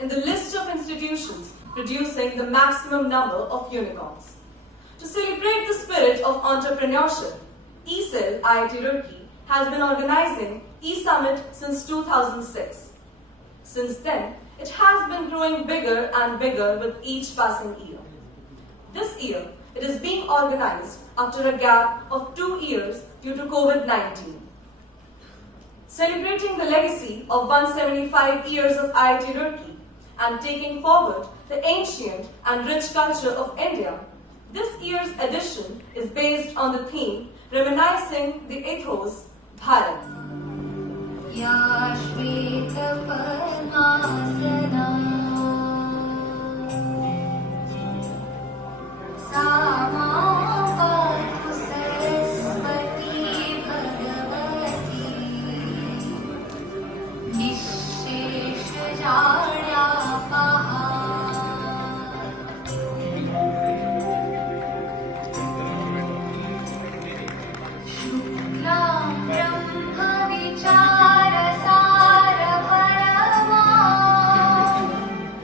in the list of institutions producing the maximum number of unicorns. To celebrate the spirit of entrepreneurship, ECEL IIT Roorkee has been organizing E-Summit since 2006. Since then, it has been growing bigger and bigger with each passing year. This year, it is being organized after a gap of 2 years due to COVID-19. Celebrating the legacy of 175 years of IIT Roorkee and taking forward the ancient and rich culture of India, this year's edition is based on the theme reminiscing the ethos Bharat.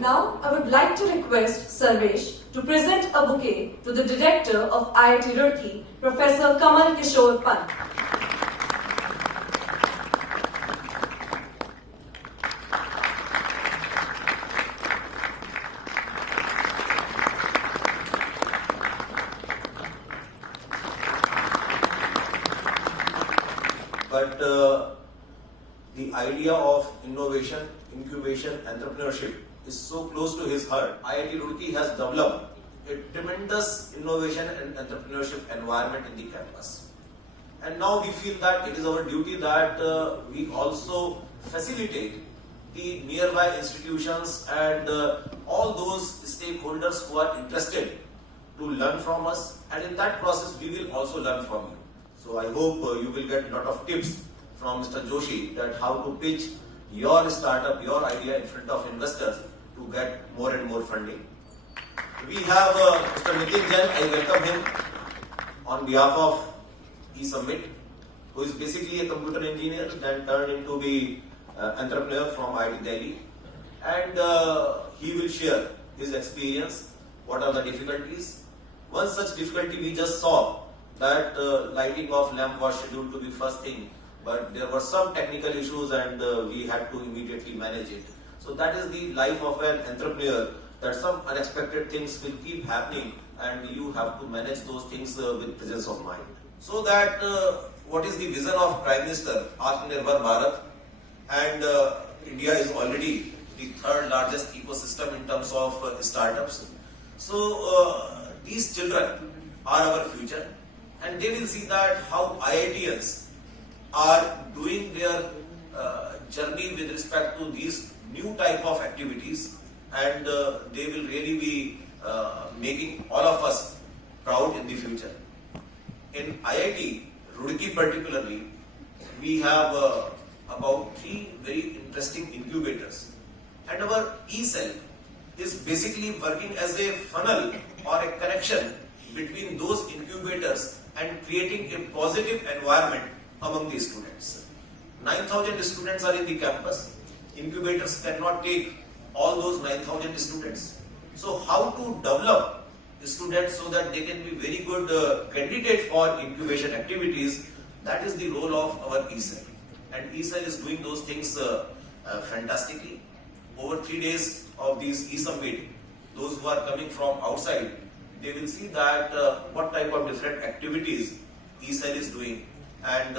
Now, I would like to request Sarvesh to present a bouquet to the director of IIT Roorkee, Professor Kamal Kishore Pant. But the idea of innovation, incubation, entrepreneurship is so close to his heart. IIT Roorkee has developed a tremendous innovation and entrepreneurship environment in the campus. And now we feel that it is our duty that we also facilitate the nearby institutions and all those stakeholders who are interested to learn from us. And in that process, we will also learn from you. So I hope you will get a lot of tips from Mr. Joshi that how to pitch your startup, your idea in front of investors to get more and more funding. We have Mr. Nitin Jain. I welcome him on behalf of E-Summit, who is basically a computer engineer, then turned into the entrepreneur from IIT Delhi. And he will share his experience, what are the difficulties. One such difficulty we just saw, that lighting of lamp was scheduled to be first thing, but there were some technical issues and we had to immediately manage it. So that is the life of an entrepreneur, that some unexpected things will keep happening and you have to manage those things with presence of mind. So that what is the vision of Prime Minister, Atmanirbhar Bharat, and India is already the third largest ecosystem in terms of startups. So these children are our future, and they will see that how IITians are doing their journey with respect to these new type of activities, and they will really be making all of us proud in the future. In IIT Roorkee particularly, we have about 3 very interesting incubators, and our E-Cell is basically working as a funnel or a connection between those incubators and creating a positive environment among the students. 9,000 students are in the campus. Incubators cannot take all those 9,000 students. So how to develop students so that they can be very good candidate for incubation activities, that is the role of our E-Cell. And E-Cell is doing those things fantastically. Over 3 days of these E-Summit, those who are coming from outside, they will see that what type of different activities E-Cell is doing, and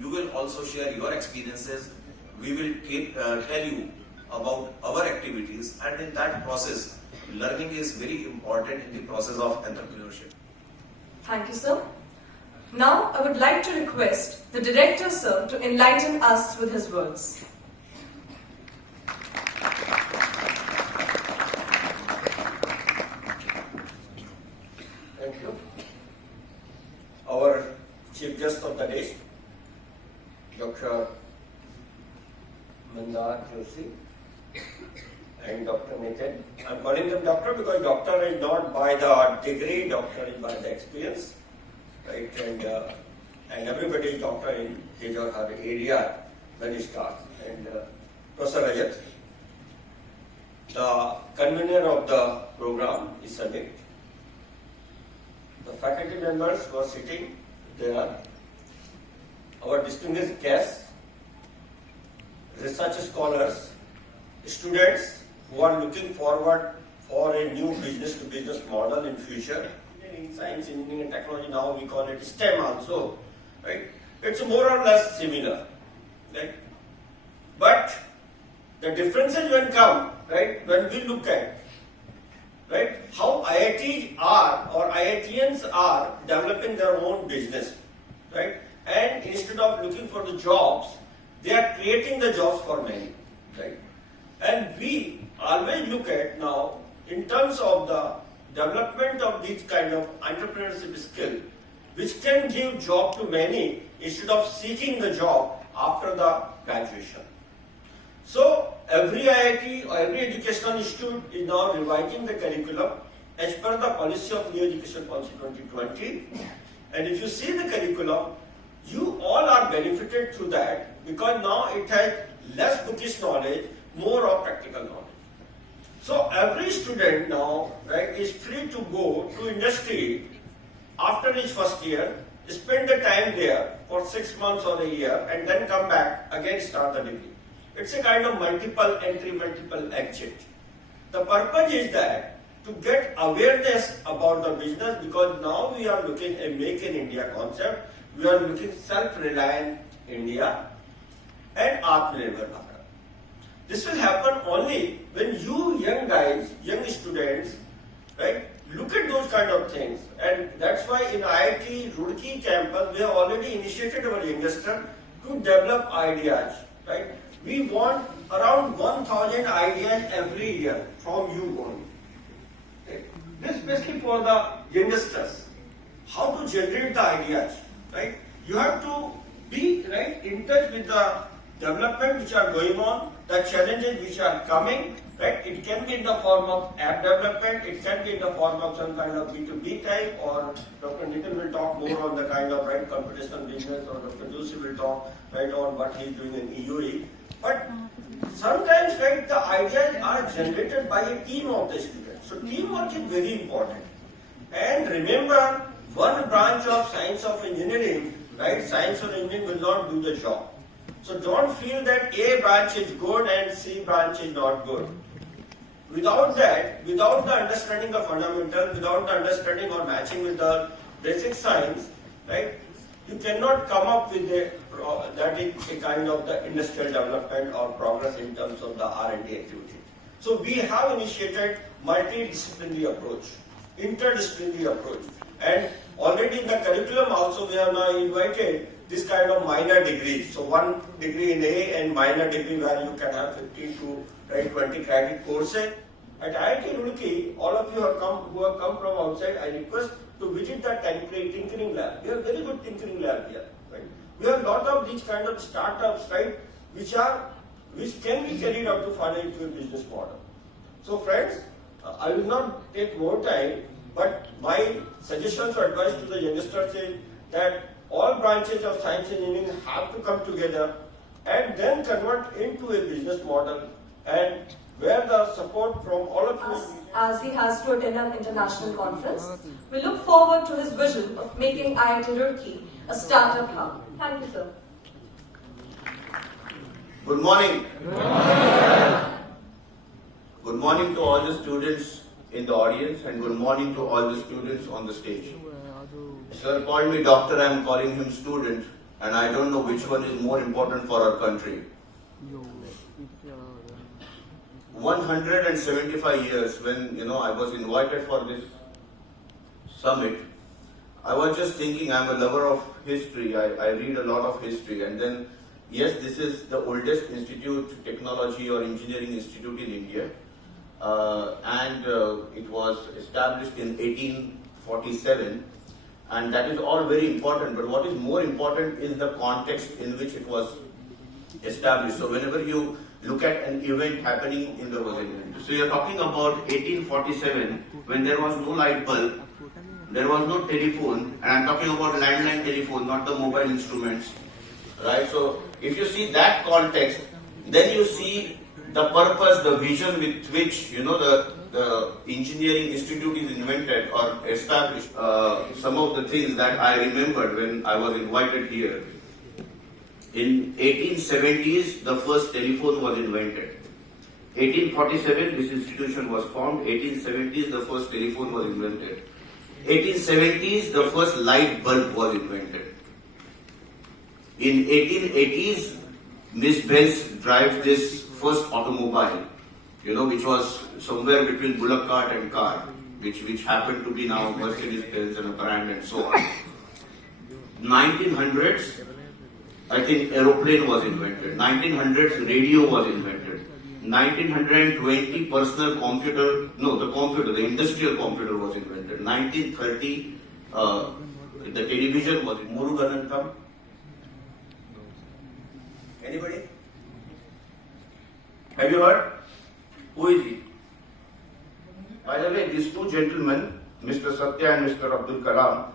you will also share your experiences. We will tell you about our activities, and in that process, learning is very important in the process of entrepreneurship. Thank you, sir. Now, I would like to request the director, sir, to enlighten us with his words. Thank you. Our Chief Guest of the day, Dr. Mandar Joshi and Dr. Nitin. I'm calling them doctor because doctor is not by the degree, doctor is by the experience, right? And everybody is doctor in his or her area when he starts. And Professor Rajat, The convener of the program is Sadiq. The faculty members who are sitting there, our distinguished guests, research scholars, students who are looking forward for a new business-to-business model in future. In science, engineering and technology, now we call it STEM also, right? It's more or less similar, right? But the differences when come, right, when we look at, right, how IITs are or IITians are developing their own business, right? And instead of looking for the jobs, they are creating the jobs for many, right? And we always look at now in terms of the development of this kind of entrepreneurship skill, which can give job to many instead of seeking the job after the graduation. So every IIT or every educational institute is now revising the curriculum as per the policy of New Education Policy 2020. And if you see the curriculum, you all are benefited through that because now it has less bookish knowledge, more of practical knowledge. So every student now, right, is free to go to industry after his first year, spend the time there for 6 months or a year, and then come back again start the degree. It's a kind of multiple entry, multiple exit. The purpose is that to get awareness about the business, because now we are looking at Make in India concept, we are looking self-reliant India and Atmanirbhar Bharat. This will happen only when you young guys, young students, right, look at those kind of things. And that's why in IIT Roorkee campus, we have already initiated our youngsters to develop ideas, right? We want around 1,000 ideas every year from you only. Okay? This basically for the youngsters. How to generate the ideas, right? You have to be right in touch with the development which are going on, the challenges which are coming, right? It can be in the form of app development, it can be in the form of some kind of B2B type, or Dr. Nitin will talk more on the kind of right computational business, or Dr. Joshi will talk right on what he is doing in EUE. But sometimes, right, the ideas are generated by a team of the students. So teamwork is very important. And remember, one branch of science of engineering, right, science or engineering will not do the job. So don't feel that A branch is good and C branch is not good. Without that, without the understanding of fundamentals, without the understanding or matching with the basic science, right, you cannot come up with that is a kind of the industrial development or progress in terms of the R&D activity. So we have initiated multidisciplinary approach, interdisciplinary approach, and already in the curriculum also we have now invited this kind of minor degrees. So one degree in A and minor degree where you can have 15 to 20 credit courses. At IIT Roorkee, all of you who have come from outside, I request to visit the tinkering lab. We have very good tinkering lab here. Right? We have a lot of these kind of startups, right, which can be carried out to find into a business model. So friends, I will not take more time, but my suggestions or advice to the youngsters is that all branches of science and engineering have to come together and then convert into a business model, and where the support from all of you. As he has to attend an international conference, we look forward to his vision of making IIT Roorkee a startup hub. Thank you, sir. Good morning. Good morning to all the students in the audience, and good morning to all the students on the stage. Sir called me doctor, I am calling him student, and I don't know which one is more important for our country. 175 years, when I was invited for this summit, I was just thinking I'm a lover of history. I read a lot of history, and then yes, this is the oldest institute, technology or engineering institute in India, and it was established in 1847, and that is all very important. But what is more important is the context in which it was established. So whenever you look at an event happening in the event. So you're talking about 1847, when there was no light bulb, there was no telephone, and I'm talking about landline telephone, not the mobile instruments, right? So if you see that context, then you see the purpose, the vision with which, the engineering institute is invented or established. Some of the things that I remembered when I was invited here. In 1870s, the first telephone was invented. 1847, this institution was formed. 1870s, the first telephone was invented. 1870s, the first light bulb was invented. In 1880s, Miss Benz drives this first automobile, which was somewhere between bullock cart and car, which happened to be now Mercedes-Benz and a brand and so on. 1900s, I think aeroplane was invented. 1900s, radio was invented. 1920, personal computer, the industrial computer was invented. 1930, the television was Muruganantham. Anybody? Have you heard? Who is he? By the way, these two gentlemen, Mr. Satya and Mr. Abdul Kalam,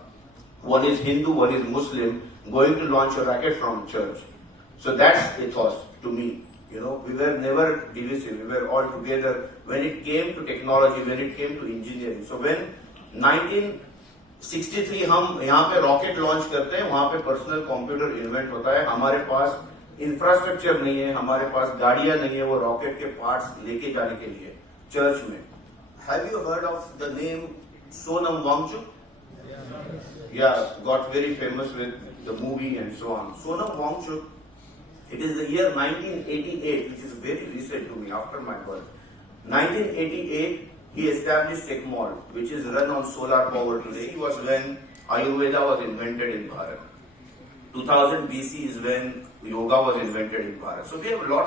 one is Hindu, one is Muslim, going to launch a rocket from church. So that's ethos to me. We were never divisive. We were all together when it came to technology, when it came to engineering. So when 1963 हम यहाँ पे rocket launch करते हैं, वहाँ पे personal computer invent होता है. हमारे पास infrastructure नहीं है, हमारे पास गाड़ियाँ नहीं है वो rocket के parts लेके जाने के लिए church में. Have you heard of the name Sonam Wangchuk? Yeah, got very famous with the movie and so on. Sonam Wangchuk. It is the year 1988, which is very recent to me, after my birth. 1988, he established Sikkim, which is run on solar power today. It was when Ayurveda was invented in Bharat. 2000 BC is when yoga was invented in Bharat. So we have a lot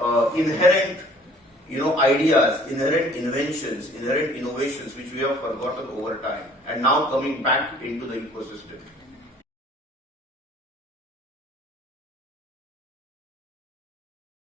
of inherent, ideas, inherent inventions, inherent innovations, which we have forgotten over time, and now coming back into the ecosystem.